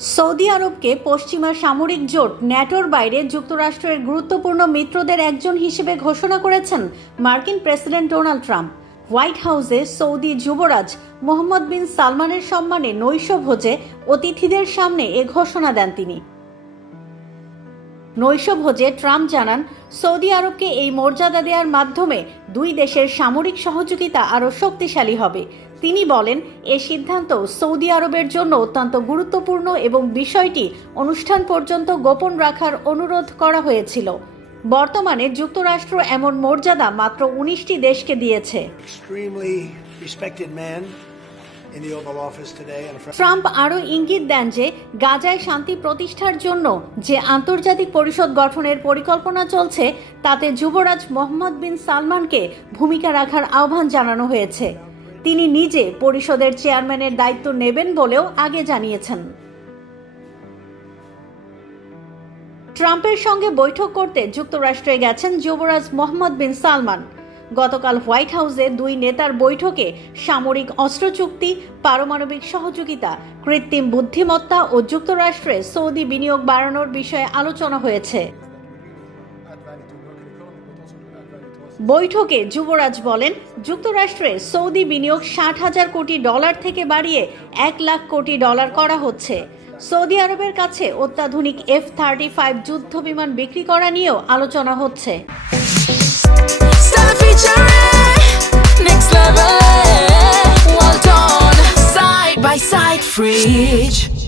Saudi আরবকে পশ্চিমা সামরিক জোট ন্যাটোর বাইরে যুক্তরাষ্ট্রের গুরুত্বপূর্ণ মিত্রদের একজন হিসেবে ঘোষণা করেছেন মার্কিন প্রেসিডেন্ট ডোনাল্ড ট্রাম্প। হোয়াইট হাউসে সৌদি যুবরাজ মোহাম্মদ বিন সালমানের সম্মানে নৈশভোজে অতিথিদের সামনে এ ঘোষণা দেন তিনি। নৈশভোজে ট্রাম্প জানান, সৌদি আরবকে এই মর্যাদা দেওয়ার মাধ্যমে দুই দেশের সামরিক সহযোগিতা আরও শক্তিশালী হবে। তিনি বলেন, এ সিদ্ধান্ত সৌদি আরবের জন্য অত্যন্ত গুরুত্বপূর্ণ এবং বিষয়টি অনুষ্ঠান পর্যন্ত গোপন রাখার অনুরোধ করা হয়েছিল। বর্তমানে যুক্তরাষ্ট্র এমন মর্যাদা মাত্র উনিশটি দেশকে দিয়েছে। ট্রাম্প আরও ইঙ্গিত দেন যে গাজায় শান্তি প্রতিষ্ঠার জন্য যে আন্তর্জাতিক পরিষদ গঠনের পরিকল্পনা চলছে, তাতে যুবরাজ মোহাম্মদ বিন সালমানকে ভূমিকা রাখার আহ্বান জানানো হয়েছে। তিনি নিজে পরিষদের চেয়ারম্যানের দায়িত্ব নেবেন বলেও আগে জানিয়েছেন। ট্রাম্পের সঙ্গে বৈঠক করতে যুক্তরাষ্ট্রে গেছেন যুবরাজ মোহাম্মদ বিন সালমান। গতকাল হোয়াইট হাউসে দুই নেতার বৈঠকে সামরিক অস্ত্র চুক্তি পারমাণবিক সহযোগিতা, কৃত্রিম বুদ্ধিমত্তা ও যুক্তরাষ্ট্রে সৌদি বিনিয়োগ বাড়ানোর বিষয়ে আলোচনা হয়েছে। বৈঠকে যুবরাজ বলেন, যুক্তরাষ্ট্রে সৌদি বিনিয়োগ ষাট হাজার কোটি ডলার থেকে বাড়িয়ে এক লাখ কোটি ডলার করা হচ্ছে। সৌদি আরবের কাছে অত্যাধুনিক এফ থার্টি ফাইভ যুদ্ধ বিমান বিক্রি করা নিয়েও আলোচনা হচ্ছে। Side by side, fridge.